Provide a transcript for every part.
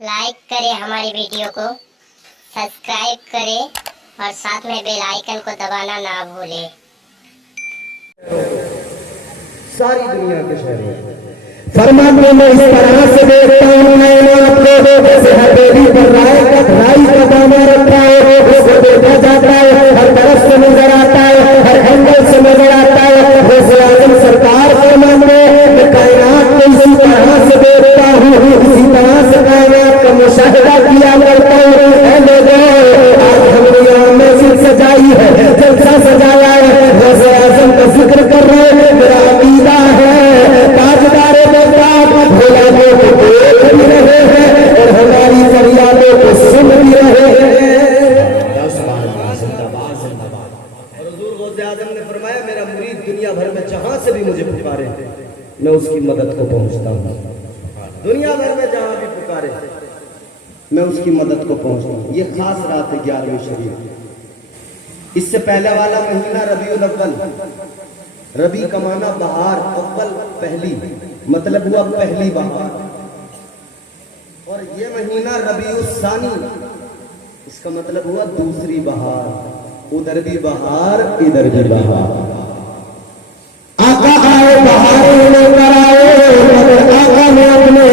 Like करें हमारी video को, सब्सक्राइब करें और साथ में बेल आइकन को दबाना ना भूलें। सारी दुनिया के शहरों फरमाते मैं इस तरह से देखता हूँ मैंने अपने जैसे हथेली पर राई का दाना रखा है, उसे देखा जाता है, हर तरफ से नजर आता है, हर एंगल से नजर आता है। वैसे आजम सरकार फरमाते मैं कायनात को इसी तरह से देखता हूँ, इसी तरह से कायनात का मुशाहिदा किया करता हूँ। आज हमने यहाँ मस्जिद सजाई है, जलसा सजाया है, वैसे आजम का जिक्र कर रहे हैं। मेरा अकीदा है ताजदारे भोला को देख भी रहे हैं और हमारी फरियादों को सुन भी रहे हैं। और हुजूर गौसे आज़म ने फरमाया मेरा मुरीद दुनिया भर में जहां से भी मुझे पुकारे मैं उसकी मदद को पहुंचता हूं। दुनिया भर में जहां भी पुकारे मैं उसकी मदद को पहुंचता हूं। ये खास रात है 11वीं शरीफ। इससे पहले वाला महीना रबीउल अव्वल, रबी का माना बहार, अव्वल पहली, मतलब हुआ पहली बहार। और ये महीना रबीउल सानी, इसका मतलब हुआ दूसरी बहार। उधर भी बहार इधर भी बहार। आका आए बहारें लेकर आए, मगर आका ने अपने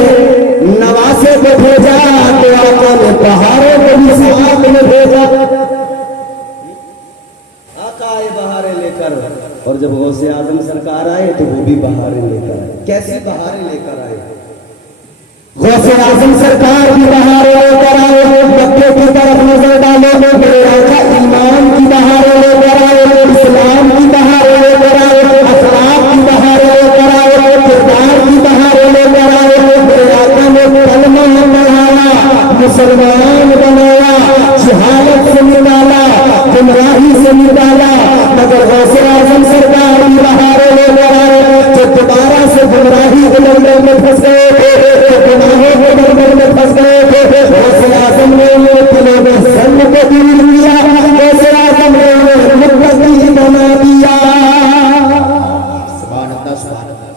नवासे को भेजा तो आका ने बहारों को भी साथ में भेजा। आका आए बहारें लेकर, और जब गौसे आजम सरकार आए तो वो भी बहारें लेकर आए। कैसी बहारें लेकर आए? गौसे आजम सरकार भी बहारें लेकर आए। मक्के की तरफ नजर डालो, मेरे आका ईमान की बहारें लेकर आए, इस्लाम की बहारें लेकर आए, अखलाक की बहारें लेकर आए, किरदार की बहारें लेकर आए। मेरे आका ने कलमा पढ़ाया, मुसलमान बनाया, जहालत से निकाला, गुमराही से निकाला। मगर गौसे आजम सरकार की बहारें लेकर आए। जो दोबारा से गुमराही के दलदल में फंस गए थे, जो गुनाहों के दलदल में फंस गए थे, गौसे आजम ने उन्हें दिलों में ज़न्न को दूर किया। गौसे आजम ने उन्हें मुत्तकी बना दिया। सुभान अल्लाह, सुभान अल्लाह।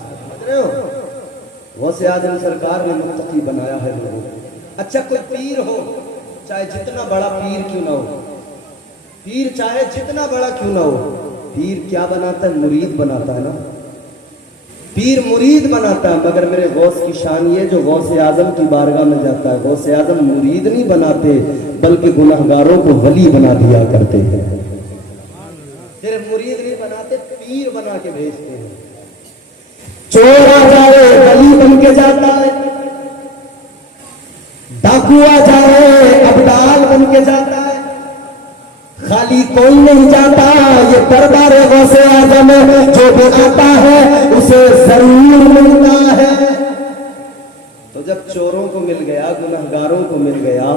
गौसे आजम सरकार ने मुत्तकी बनाया है लोगों को। अच्छा कोई पीर हो, चाहे जितना बड़ा पीर क्यों ना हो, पीर चाहे जितना बड़ा क्यों ना हो, पीर क्या बनाता है? मुरीद बनाता है ना। पीर मुरीद बनाता है। मगर मेरे गौस की शान ये, जो गौसे आजम की बारगाह में जाता है, गौसे आजम मुरीद नहीं बनाते बल्कि गुनहगारों को वली बना दिया करते हैं। सिर्फ मुरीद नहीं बनाते, पीर बना के भेजते हैं। चोर आ जाए वली बन के जाता है, डाकू आ जाए अब्दाल बन के जाता है। खाली कोई नहीं जाता, ये दरबार गौसे आजम जो भी आता है उसे जरूर मिलता है। तो जब चोरों को मिल गया, गुनहगारों को मिल गया,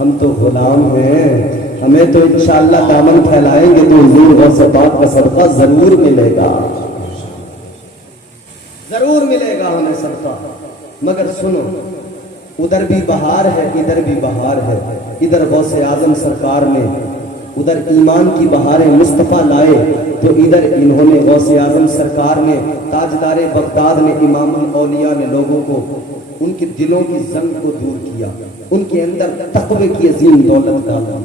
हम तो गुलाम हैं, हमें तो इंशाअल्लाह दामन फैलाएंगे तो हुजूर गौसे पाक का सदका जरूर मिलेगा, जरूर मिलेगा हमें सदका। मगर सुनो, उधर भी बहार है इधर भी बहार है। इधर गौसे आजम सरकार ने उधर ईमान की बहारें मुस्तफ़ा लाए, तो इधर इन्होंने गौसे आजम सरकार ने, ताजदारे बगदाद ने, इमामुल औलिया ने लोगों को उनके दिलों की जंग को दूर किया, उनके अंदर तक़वे की अजीम दौलत डाला।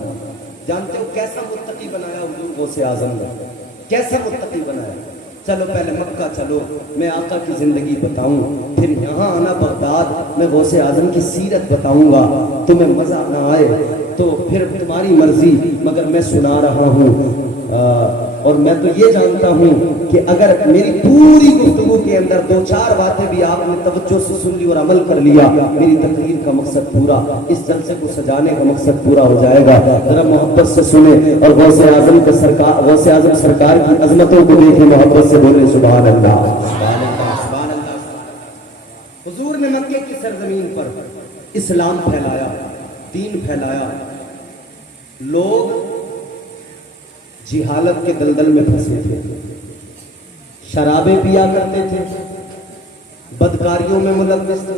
जानते हो कैसा मुत्तकी बनाया हुजूर गौसे आजम ने? कैसा मुत्तकी बनाया? चलो पहले मक्का चलो, मैं आका की जिंदगी बताऊं, फिर यहाँ आना बगदाद, मैं गौसे आजम की सीरत बताऊंगा। तुम्हें मजा ना आए तो फिर तुम्हारी मर्जी, मगर मैं सुना रहा हूँ। और मैं तो ये जानता हूँ कि अगर मेरी पूरी गुफ्तगू के अंदर 2-4 बातें भी आपने तवज्जो से सुन ली और अमल कर लिया, मेरी तकरीर का मकसद पूरा, इस जलसे को सजाने का मकसद पूरा हो जाएगा। जरा मोहब्बत से सुने और गौसे आजम के सरकार, गौसे आजम सरकार की अजमतों को देखे, मोहब्बत से बोले सुभान अल्लाह, सुभान अल्लाह, सुभान अल्लाह। हुजूर ने मक्के की सरजमीन पर इस्लाम फैलाया, दीन फैलाया। लोग जिहालत के दलदल में फंसे थे, शराबें पिया करते थे, बदकारियों में मुलव्वस थे,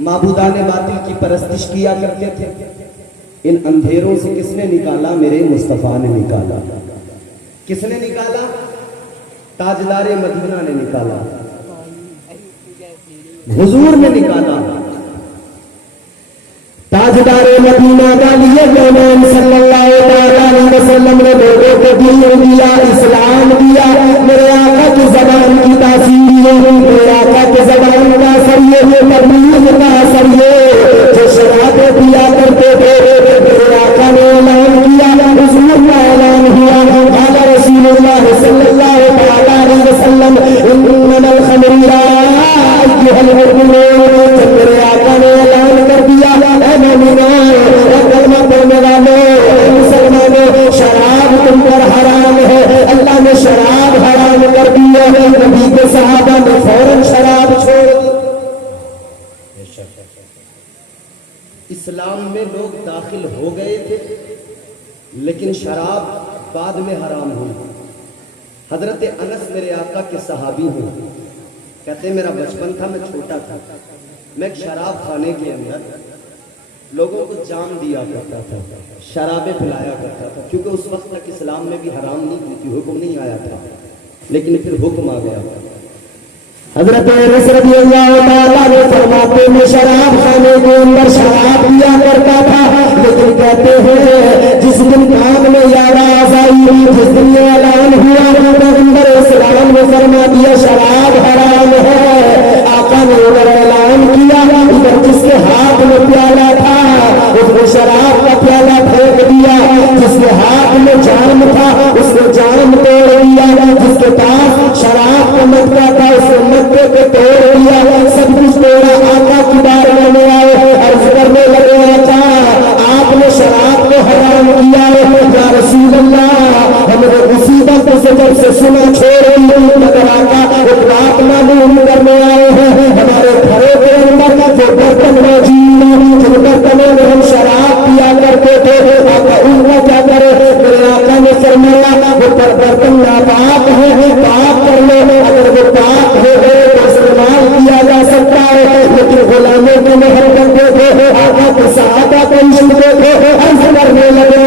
माबूदाने बातिल की परस्तिश किया करते थे। इन अंधेरों से किसने निकाला? मेरे मुस्तफा ने निकाला। किसने निकाला? ताजदारे मदीना ने निकाला, हुजूर ने निकाला। ताजदार मदीना का लिए कौन सल्लल्लाहु अलैहि वसल्लम ने लोगों को दीन दिया, इस्लाम दिया। मेरे आका की ज़बान की तासीर है, मेरे आका की ज़बान का असर ये है, तबलीग का असर ये जो शराबें पिया करते थे, मेरे आका ने ऐलान किया, हुजूर का ऐलान हुआ, आला रसूलुल्लाह सल्लल्लाहु अलैहि वसल्लम इन्नमल खमरू या अय्युहल मुमिनून। जब मेरे आका ने ऐलान कर दिया, ऐ मोमिनों, ऐ कलमा पढ़ने वालों, ऐ मुसलमानों, शराब तुम पर हराम है। अल्लाह ने शराब हराम कर दी है। नबी के सहाबा ने फौरन शराब छोड़ दी। इस्लाम में लोग दाखिल हो गए थे, लेकिन शराब बाद में हराम हुई। हजरत अनस मेरे आका के सहाबी हैं, कहते मेरा बचपन था, मैं छोटा था, मैं शराब खाने के अंदर लोगों को जाम दिया करता था, शराबें पिलाया करता था, क्योंकि उस वक्त तक इस्लाम में भी हराम नहीं की थी, हुक्म नहीं आया था, लेकिन फिर हुक्म आ गया। हजरत अनस रज़ियल्लाहु ताला ने फरमाते मैं शराब खाने के अंदर शराब पिया करता था, लेकिन कहते हैं जिस दिन काम में आवाज आई, जिस दिन ये ऐलान हुआ, पैगंबर इस्लाम ने फरमा दिया शराब हराम है। आका ने उधर ऐलान किया, इधर जिसके हाथ में प्याला था उसने शराब का प्याला फेंक दिया, जिसके हाथ में जाम था उसने जाम तोड़ दिया, जिसके पास शराब का मटका था उसने मटके को तोड़ दिया, सब कुछ तोड़ा। आका की बारगाह में आए, अर्ज करने लगे आका आपने शराब को हराम किया है, या रसूल अल्लाह हमने मुसीबत से जब से सुना छोड़ दी, मगर आका एक बात मालूम करने आए हैं, हमारे घरों के अंदर जो बर्तन मौजूद हैं, जिन बर्तनों में हम शराब पिया करते थे, आका उनका क्या करे। मेरे आका ने फरमाया वो बर्तन नापाक है, पाक कर लो, अगर वो पाक हो गए तो इस्तेमाल किया जा सकता है, लेकिन गुलामों को महल करते थे, आका के सहाबा को सुनते थे, अर्ज करने लगे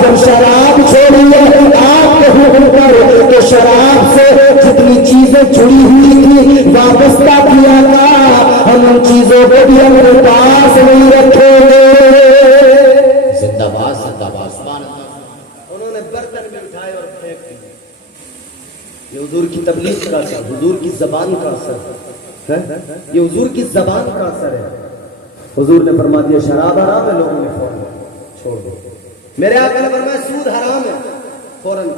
जब शराब छोड़ी है आपके हुक्म पर, तो शराब से जितनी चीजें जुड़ी हुई थी वापसता किया था, हम उन चीजों को भी अपने पास नहीं रखेंगे। जिंदाबाद जिंदाबाद सुभान अल्लाह। उन्होंने बर्तन में उठाए और फेंक दिए। ये हुजूर की तबलीग का असर, हुजूर की जबान का असर है, ये हुजूर की जबान का असर है। हुजूर ने फरमा दिया शराब हराम है, लोगों ने फौरन छोड़ दो। मेरे आका ने फरमाया सूद हराम है, फौरन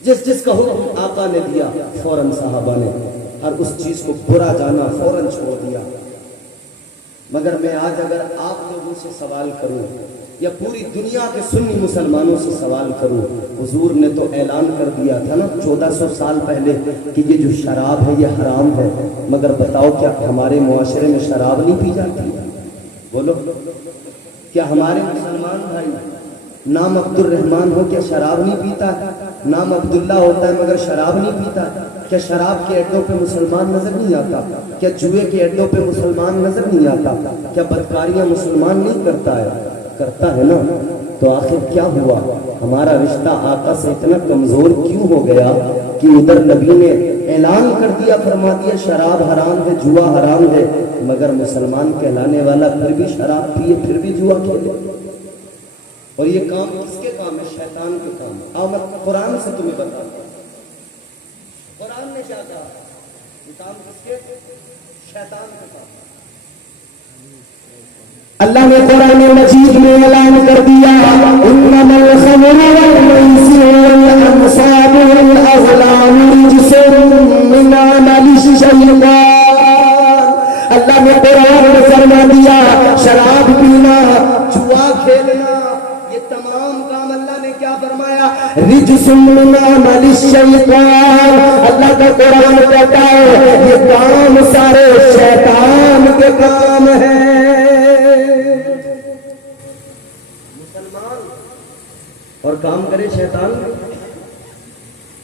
जिस जिसका हुक्म आका ने दिया फौरन सहाबा ने और उस चीज को बुरा जाना फौरन छोड़ दिया। मगर मैं आज अगर आप लोगों से सवाल करूं या पूरी दुनिया के सुन्नी मुसलमानों से सवाल करूं, हुजूर ने तो ऐलान कर दिया था ना 1400 साल पहले कि ये जो शराब है ये हराम है, मगर बताओ क्या हमारे मुआशरे में शराब नहीं पी जाती? बोलो, क्या हमारे मुसलमान भाई नाम अब्दुल रहमान हो क्या शराब नहीं पीता? नाम अब्दुल्ला होता है मगर शराब नहीं पीता? क्या शराब के अड्डों पे मुसलमान नजर नहीं आता? क्या जुए के अड्डों पे मुसलमान नजर नहीं आता? क्या बदकारियां मुसलमान नहीं करता है? करता है ना। तो आखिर क्या हुआ? हमारा रिश्ता आका से इतना कमजोर क्यों हो गया कि उधर नबी ने ऐलान कर दिया, फरमा दिया शराब हराम है, जुआ हराम है, मगर मुसलमान कहलाने वाला फिर भी शराब पिए, फिर भी जुआ खेले। और ये काम किसके काम है? शैतान के काम। आओ मैं कुरान से तुम्हें बताता हूं, कुरान ने क्या कहा? ये काम किसके? शैतान के काम। अल्लाह ने कुरान मजीद में ऐलान कर दिया इन्नमल खमरू वल मैसिरु वल अंसाबु वल अज़लामु रिजसुम मिन अमलि शैतान। अल्लाह ने कुरान में फरमा दिया शराब पीना, जुआ खेलना, ये तमाम काम अल्लाह ने क्या फरमाया? रिजसुम मिन अमलि शैतान। अल्लाह का कुरान कहता है ये काम सारे शैतान के काम है। और काम करे शैतान,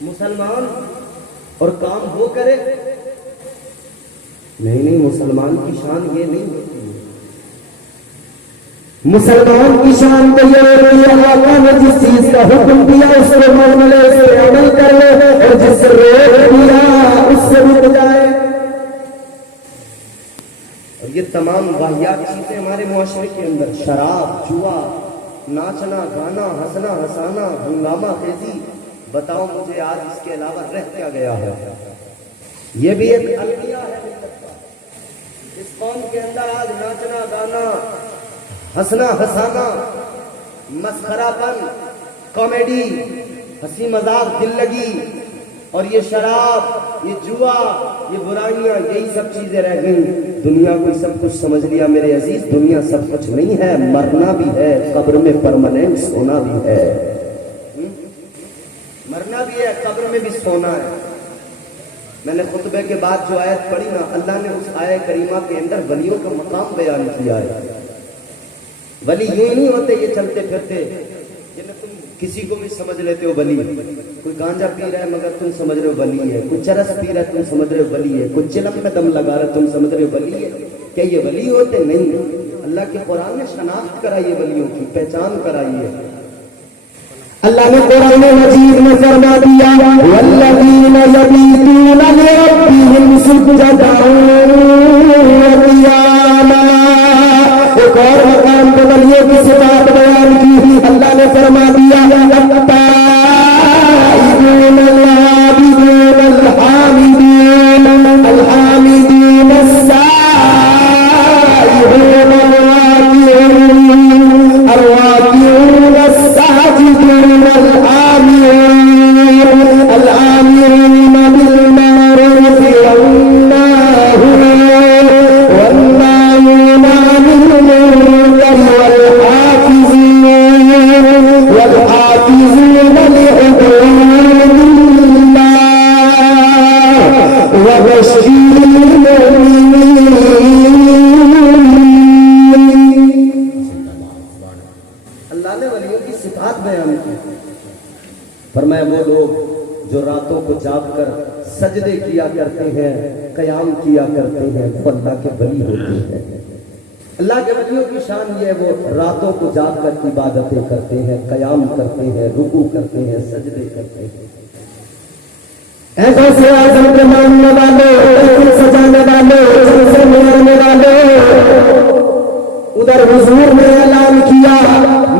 मुसलमान और काम वो करे? नहीं, मुसलमान की शान ये नहीं होती है। मुसलमान की शान तो ये होती है आका ने जिस चीज का हुक्म दिया उसको मान ले, उससे अमल कर ले, और जिससे रोक दिया उससे रुक जाए। और یہ تمام واحیات چیزیں ہمارے معاشرے کے اندر، شراب، جوا، ناچنا گانا، ہنسنا ہنسانا، ہنگامہ خیزی، بتاؤ مجھے آج اس کے علاوہ رہ کیا گیا ہے؟ یہ بھی ایک المیہ ہے اس قوم کے اندر، آج ناچنا گانا، ہنسنا ہنسانا، مسخرہ پن، کامیڈی، ہنسی مذاق، دل لگی، اور یہ شراب، یہ جوا، یہ برائیاں، یہی سب چیزیں رہ گئیں۔ دنیا کو سب کچھ سمجھ لیا میرے عزیز، دنیا سب کچھ نہیں ہے، مرنا بھی ہے، قبر میں پرماننٹ سونا بھی ہے، مرنا بھی ہے، قبر میں بھی سونا ہے۔ میں نے خطبے کے بعد جو آیت پڑھی نا، اللہ نے اس آیت کریمہ کے اندر ولیوں کا مقام بیان کیا ہے۔ ولی یوں نہیں ہوتے یہ چلتے پھرتے، تم کسی کو بھی سمجھ لیتے ہو ولی، کوئی گانجا پی رہا ہے مگر تم سمجھ رہے ہو ولی ہے، کوئی چرس پی رہا ہے تم سمجھ رہے ہو ولی ہے، کوئی چلم میں دم لگا رہا ہے تم سمجھ رہے ہو ولی ہے۔ کیا یہ ولی ہوتے؟ نہیں، اللہ کے قرآن نے شناخت کرائی ہے، ولیوں کی پہچان کرائی ہے۔ اللہ نے قرآن مجید میں فرما دیا والذین یبیتون لربہم سجدا وقیاما۔ ایک اور مقام پہ ولیوں کی صفات بیان کی، اللہ نے فرما دیا التائبون العابدون الحامدون الحامدون السائحون الراكعون الساجدون الآمرون بالمعروف والناهون عن المنكر والحافظين لحدود الله وبشر المؤمنين۔ اللہ نے ولیوں کی صفات بیان کی، فرمایا وہ لوگ جو راتوں کو جاگ کر سجدے کیا کرتے ہیں، قیام کیا کرتے ہیں، وہ اللہ کے ولی ہوتے ہیں۔ اللہ کے ولیوں کی شان یہ ہے، وہ راتوں کو جاگ کر عبادتیں کرتے ہیں، قیام کرتے ہیں، رکوع کرتے ہیں، سجدے کرتے ہیں۔ ایسے سے اعظم کے ماننے والے، سجانے والے، جلسے میں آنے والے، ادھر حضور نے اعلان کیا،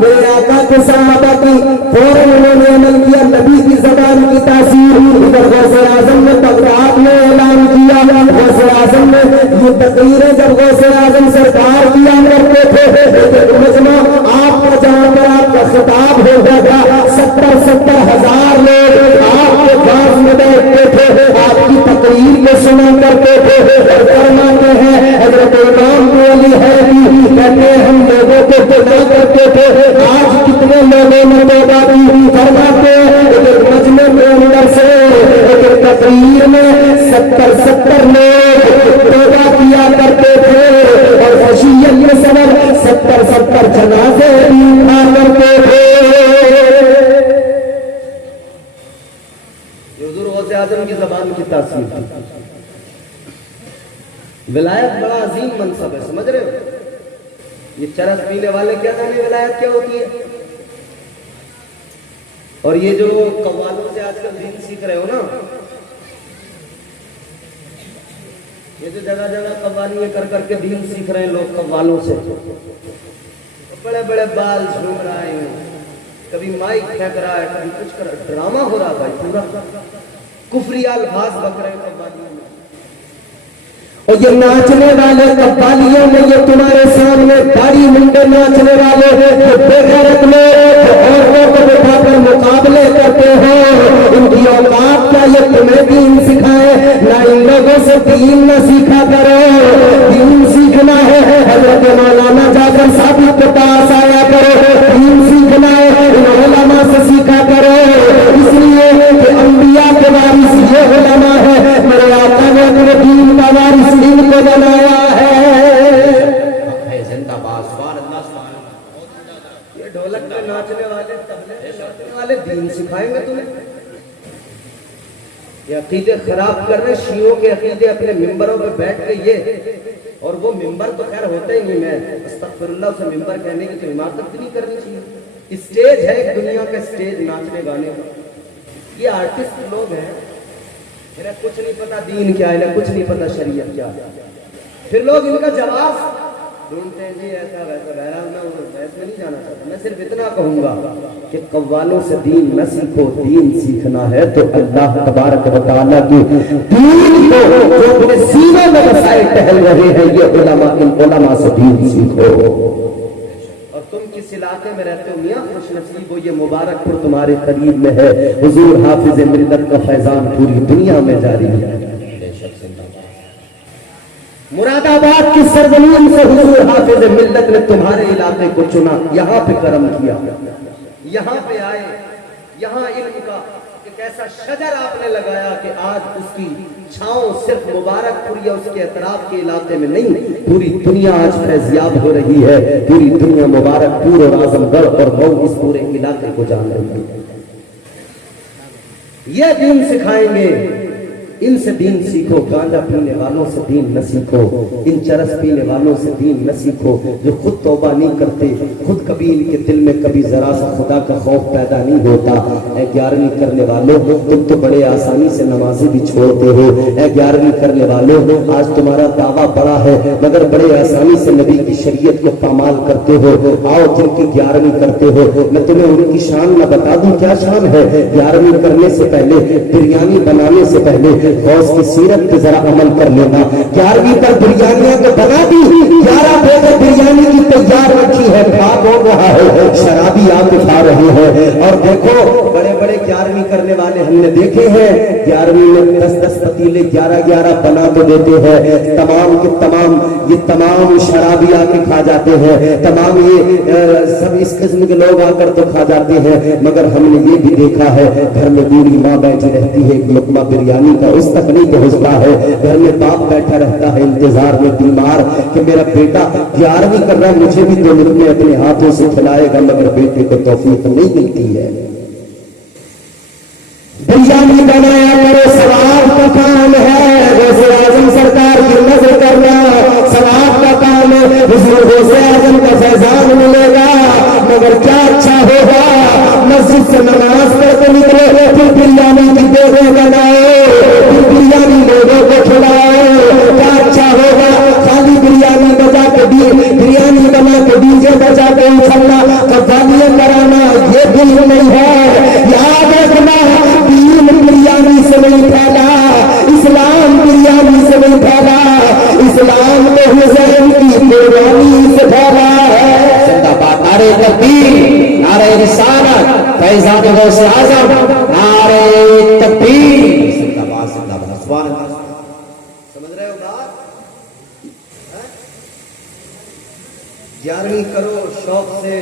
میرے آقا کے صحابہ کی فوراً انہوں نے عمل کیا، نبی کی زبان کی تاثیر۔ ادھر غوث اعظم نے بغداد میں اعلان کیا، غوث اعظم نے یہ تقریریں جب غوث اعظم سرکار کیا کرتے تھے، مجمع آپ کا جہاں پر آپ کا خطاب ہوتا تھا، 70 ہزار لوگ آپ کے پاس میں بیٹھتے تھے، آپ کی تقریر کو سنا کرتے تھے، اور فرماتے ہیں حضرت امام علی حیدری کہتے ہیں ہم لوگوں کو پیدا کرتے تھے، آج کتنے لوگوں نے توبہ کی؟ فرماتے ہیں ایک مجمع کے اندر سے ایک تقریر میں 70 لوگ توبہ کیا کرتے تھے، اور خشیت کے سبب 70 جنازے بھی اٹھا کرتے تھے۔ حضور غوث اعظم کی زبان کی تاثیر تھی۔ ولایت بڑا عظیم منصب ہے، سمجھ رہے ہو؟ یہ چرس پینے والے کیا جانے ولایت کیا ہوتی ہے؟ اور یہ جو قوالوں سے آج کل دین سیکھ رہے ہو نا، یہ جو جگہ جگہ قوالیاں کر کر کے دین سیکھ رہے ہیں لوگ قوالوں سے، بڑے بڑے بال جھوم رہے ہیں، کبھی مائک پھینک رہا ہے، کبھی کچھ کر رہا ہے، ڈرامہ ہو رہا بھائی، پورا کفری الفاظ بک رہے ہیں قوالیوں میں۔ اور یہ ناچنے والے قوالیوں میں یہ تمہارے سامنے داڑھی منڈے ناچنے والے جو بے غیرت لوگ عورتوں کو بٹھا کر مقابلے کرتے ہیں، ان کی اوقات کیا یہ تمہیں دین سکھائے؟ نہ ان لوگوں سے دین نہ سیکھا کرو، دین سیکھنا ہے حضرت مولانا جعفر صادق کے پاس آیا کرو، دین سیکھنا ہے ان علماء سے سیکھا کرو، اس لیے کہ انبیاء کے وارث یہ علماء ہے، میرے آقا نے اپنے دین کا وارث دین کو بنایا ہے۔ زندہ باد، سبحان اللہ، سبحان اللہ۔ یہ ڈھولک پہ ناچنے والے، طبلے پہ ناچنے والے دین سکھائیں گے تمہیں؟ یہ عقیدے خراب کر رہے شیعوں کے عقیدے اپنے ممبروں پہ بیٹھ کے، یہ اور وہ ممبر تو خیر ہوتا ہی نہیں، میں استغفر اللہ، اسے ممبر کہنے کی تو حماقت نہیں کرنی چاہیے۔ اسٹیج ہے ایک دنیا کا اسٹیج ناچنے گانے کا، یہ آرٹسٹ لوگ ہیں، انہیں کچھ نہیں پتا دین کیا ہے، انہیں کچھ نہیں پتا شریعت کیا ہے، پھر لوگ ان کا جواب ڈھونڈتے ہیں، جی ایسا ویسا، بہرحال میں ایسے نہیں جانا چاہتا. میں صرف اتنا کہوں گا کہ قوالوں سے دین نہ سیکھو، دین سیکھنا ہے تو اللہ تبارک و تعالیٰ کی دین کو جو اپنے سینوں میں بسائے ٹہل رہے ہیں، یہ علماء، ان علماء سے دین سیکھو. اور تم کس علاقے میں رہتے ہو میاں، خوش نصیب ہو، یہ مبارک پور تمہارے قریب میں ہے. حضور حافظ ملت کا فیضان پوری دنیا میں جاری ہے. مراد آباد کی سرزمین سے حضور حافظ ملت نے تمہارے علاقے کو چنا، یہاں پہ کرم کیا، یہاں پہ آئے، یہاں علم کا ایک ایسا شجر آپ نے لگایا کہ آج اس کی چھاؤں صرف مبارک پور یا اس کے اطراف کے علاقے میں نہیں، پوری دنیا آج فیضیاب ہو رہی ہے. پوری دنیا مبارک پور اور اعظم گڑھ اور مئو اس پورے علاقے کو جان رہی ہے. یہ دین سکھائیں گے، ان سے دین سیکھو. گانجا پینے والوں سے دین نہ سیکھو، ان چرس پینے والوں سے دین نہ سیکھو جو خود توبہ نہیں کرتے، خود کبھی ان کے دل میں کبھی ذرا سا خدا کا خوف پیدا نہیں ہوتا. اے 11ویں کرنے والوں، تم تو بڑے آسانی سے نمازیں بھی چھوڑتے ہو. اے 11ویں کرنے والوں، آج تمہارا دعویٰ بڑا ہے مگر بڑے آسانی سے نبی کی شریعت کو پامال کرتے ہو. آؤ جن کی 11ویں کرتے ہو میں تمہیں ان کی شان نہ بتا دوں. کیا شان ہے؟ 11ویں کرنے سے پہلے، بریانی بنانے سے پہلے غوث کی سیرت پہ ذرا عمل کر لینا. 11ویں پر بریانیاں تو بنا دی، 11 بوجھ بریانی کی تیار رکھی ہے، بھاگ ہو رہا ہے، شرابی آپ کھا رہے ہیں. اور دیکھو بڑے بڑے 11ویں کرنے والے ہم نے دیکھے ہیں، 11ویں میں 10 پتیلے 11 بنا تو دیتے ہیں. تمام کے تمام یہ تمام شرابی آ کے کھا جاتے ہیں، تمام یہ سب اس قسم کے لوگ آ کر تو کھا جاتے ہیں. مگر ہم نے یہ بھی دیکھا ہے گھر میں بوڑھی ماں بیٹھی رہتی ہے، ایک لقمہ بریانی کا اس تک نہیں پہنچتا ہے. گھر میں باپ بیٹھا رہتا ہے انتظار میں بیمار کہ میرا بیٹا 11ویں کر رہا ہے، مجھے بھی 2 لقمے اپنے ہاتھوں سے کھلائے گا، مگر بیٹے کو توفیق نہیں ملتی ہے. بریانی بنایا کرو، ثواب کا کام ہے. غوث اعظم سرکار کی نظر کرنا ثواب کا کام ہے. حضور غوث اعظم کا فیضان ملے گا. مگر کیا اچھا ہوگا مسجد سے نماز پڑھ کے نکلے، پھر بریانی کی دیگیں بنائے، پھر بریانی لوگوں کو کھلائے. کیا اچھا ہوگا خالی بریانی بجا کے بریانی بنا کے ڈی جے بجا کے انشاءاللہ قوالیاں کرانا، یہ دل نہیں ہے. یاد رکھنا دین بریانی سے نہیں پھیلا، اسلام بریانی سے نہیں پھیلا، اسلام تو حسین کی قربانی سے پھیلا ہے. زندہ باد نعرہ تکبیر، نعرہ رسالت، فیضان غوث اعظم، نعرہ تکبیر. زندہ باد، زندہ باد، سبحان اللہ. سمجھ رہے ہو بات؟ 11ویں کرو شوق سے.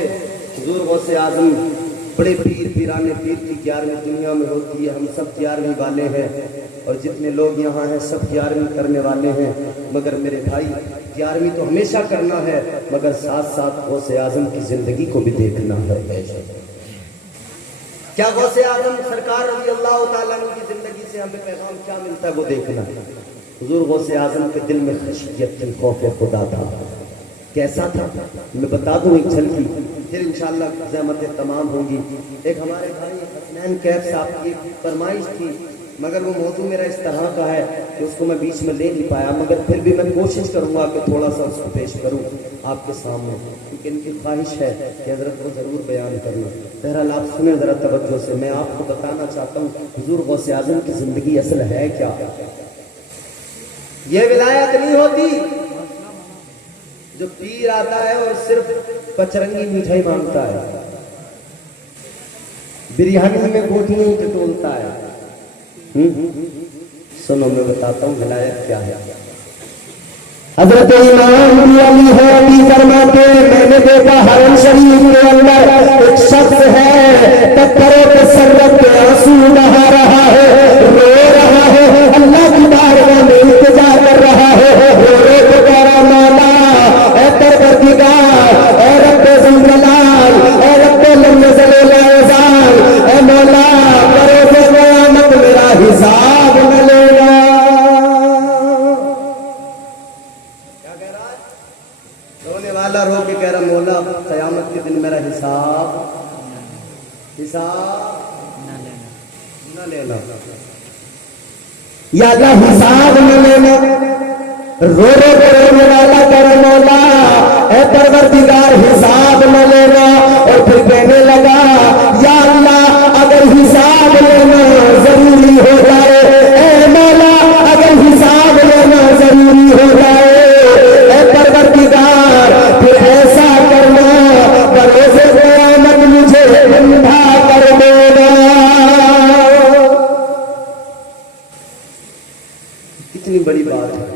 حضور غوث اعظم بڑے پیر پیرانے پیر کی 11ویں دنیا میں ہوتی ہے. ہم سب 11ویں والے ہیں اور جتنے لوگ یہاں ہیں سب 11ویں کرنے والے ہیں. مگر میرے بھائی 11ویں تو ہمیشہ کرنا ہے، مگر ساتھ ساتھ غوث اعظم کی زندگی کو بھی دیکھنا ہے. کیا غوث اعظم سرکار رضی اللہ تعالیٰ عنہ کی زندگی سے ہمیں پیغام کیا ملتا ہے وہ دیکھنا. حضور غوث اعظم کے دل میں خشیت تھی، خوف خدا تھا. کیسا تھا میں بتا دوں ایک جھلکی، پھر انشاءاللہ زحمتیں تمام ہوں گی. ایک ہمارے بھائی حسنین کیف صاحب کی فرمائش تھی، مگر وہ موضوع میرا اس طرح کا ہے کہ اس کو میں بیچ میں لے نہیں پایا، مگر پھر بھی میں کوشش کروں گا کہ تھوڑا سا اس کو پیش کروں آپ کے سامنے، کیونکہ ان کی خواہش ہے کہ حضرت کو ضرور بیان کرنا. بہرحال آپ سنیں ذرا توجہ سے. میں آپ کو بتانا چاہتا ہوں حضور غوث اعظم کی زندگی اصل ہے کیا. یہ ولایت نہیں ہوتی جو پیر آتا ہے اور صرف پچرنگی مٹھائی مانگتا ہے، بریانی میں گوٹیاں ہی ٹٹولتا ہے. سنو میں بتاتا ہوں ولایت کیا ہے. حضرت امام علی ہے فرماتے میں نے دیکھا حرم شریف کے اندر ایک شخص ہے پتھروں کے سرت پہ آنسو بہا رہا ہے، رو رہا ہے، اللہ کی بارگاہ میں التجا کر رہا ہے، رو رو کے کہہ رہا مولا اے پروردگار، اے رب ذوالجلال، اے رب لم یزل لا یزال، اے مولا بروز قیامت میرا حساب نہ لینا. رونے والا رو کے کہہ رہا مولا قیامت کے دن میرا حساب نہ لینا، یا اللہ حساب نہ لینا. रो रो के रोने वाला कर मौला, ए परवरदिगार हिसाब न लेना। और फिर कहने लगा या अल्लाह अगर हिसाब लेना जरूरी हो जाए, ए मौला अगर हिसाब लेना जरूरी हो जाए, ए परवरदिगार फिर ऐसा करना बरोज़े क़यामत मुझे अंधा कर देना। कितनी बड़ी बात है।